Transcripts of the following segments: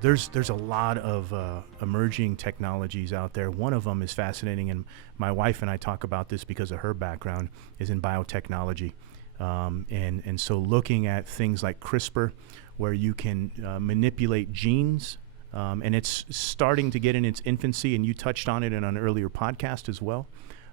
there's a lot of emerging technologies out there. One of them is fascinating, and my wife and I talk about this because of her background, is in biotechnology. And so looking at things like CRISPR, where you can manipulate genes, and it's starting to get in its infancy, and you touched on it in an earlier podcast as well.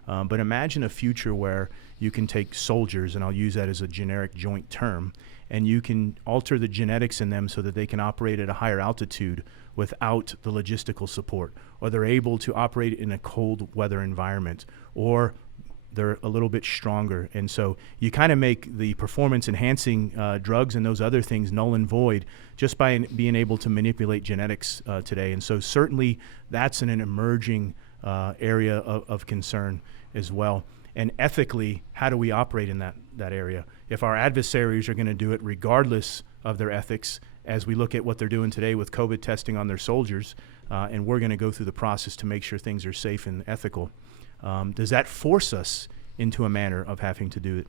But imagine a future where you can take soldiers, and I'll use that as a generic joint term, and you can alter the genetics in them so that they can operate at a higher altitude without the logistical support, or they're able to operate in a cold weather environment, or they're a little bit stronger. And so you kind of make the performance enhancing drugs and those other things null and void just by being able to manipulate genetics today. And so certainly that's an emerging area of concern as well. And ethically, how do we operate in that area? If our adversaries are going to do it regardless of their ethics, as we look at what they're doing today with COVID testing on their soldiers, and we're going to go through the process to make sure things are safe and ethical, does that force us into a manner of having to do it?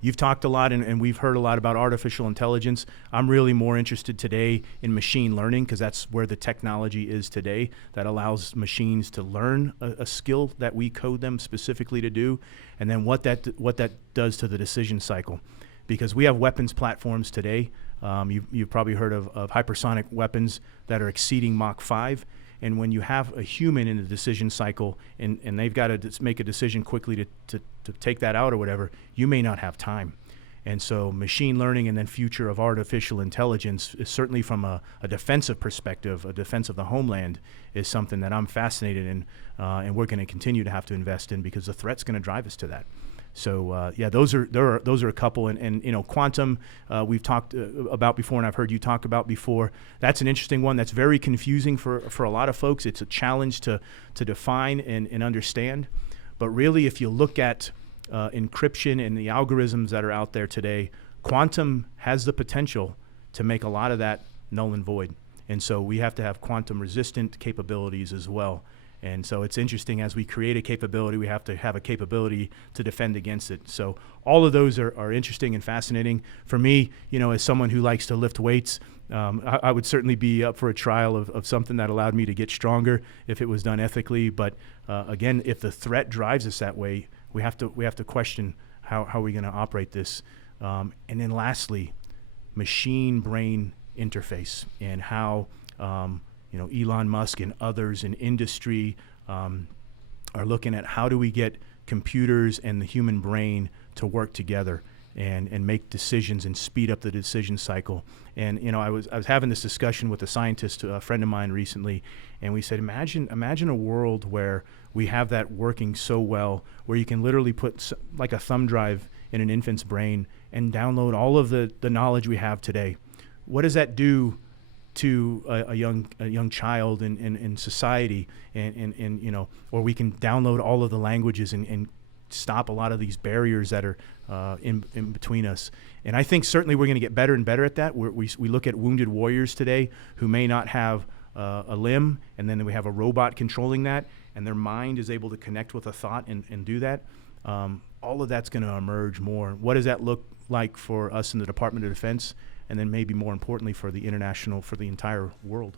You've talked a lot, and we've heard a lot about artificial intelligence. I'm really more interested today in machine learning, because that's where the technology is today that allows machines to learn a skill that we code them specifically to do, and then what that does to the decision cycle. Because we have weapons platforms today. You've probably heard of hypersonic weapons that are exceeding Mach 5. And when you have a human in the decision cycle, and they've got to make a decision quickly to take that out or whatever, you may not have time. And so machine learning and then future of artificial intelligence is certainly from a defensive perspective, a defense of the homeland, is something that I'm fascinated in, and we're going to continue to have to invest in, because the threat's going to drive us to that. So those are a couple, and quantum we've talked about before, and I've heard you talk about before. That's an interesting one. That's very confusing for a lot of folks. It's a challenge to define and understand. But really, if you look at encryption and the algorithms that are out there today, quantum has the potential to make a lot of that null and void. And so we have to have quantum resistant capabilities as well. And so it's interesting, as we create a capability, we have to have a capability to defend against it. So all of those are interesting and fascinating. For me, as someone who likes to lift weights, I would certainly be up for a trial of something that allowed me to get stronger if it was done ethically. But again, if the threat drives us that way, we have to question how are we going to operate this. And then lastly, machine-brain interface, and how Elon Musk and others in industry are looking at how do we get computers and the human brain to work together and make decisions and speed up the decision cycle. And I was having this discussion with a scientist, a friend of mine recently, and we said, imagine a world where we have that working so well, where you can literally put like a thumb drive in an infant's brain and download all of the knowledge we have today. What does that do to a young child in society, and or we can download all of the languages and stop a lot of these barriers that are in between us. And I think certainly we're going to get better and better at that. We look at wounded warriors today who may not have a limb, and then we have a robot controlling that, and their mind is able to connect with a thought and do that. All of that's going to emerge more. What does that look like for us in the Department of Defense? And then maybe more importantly for the entire world.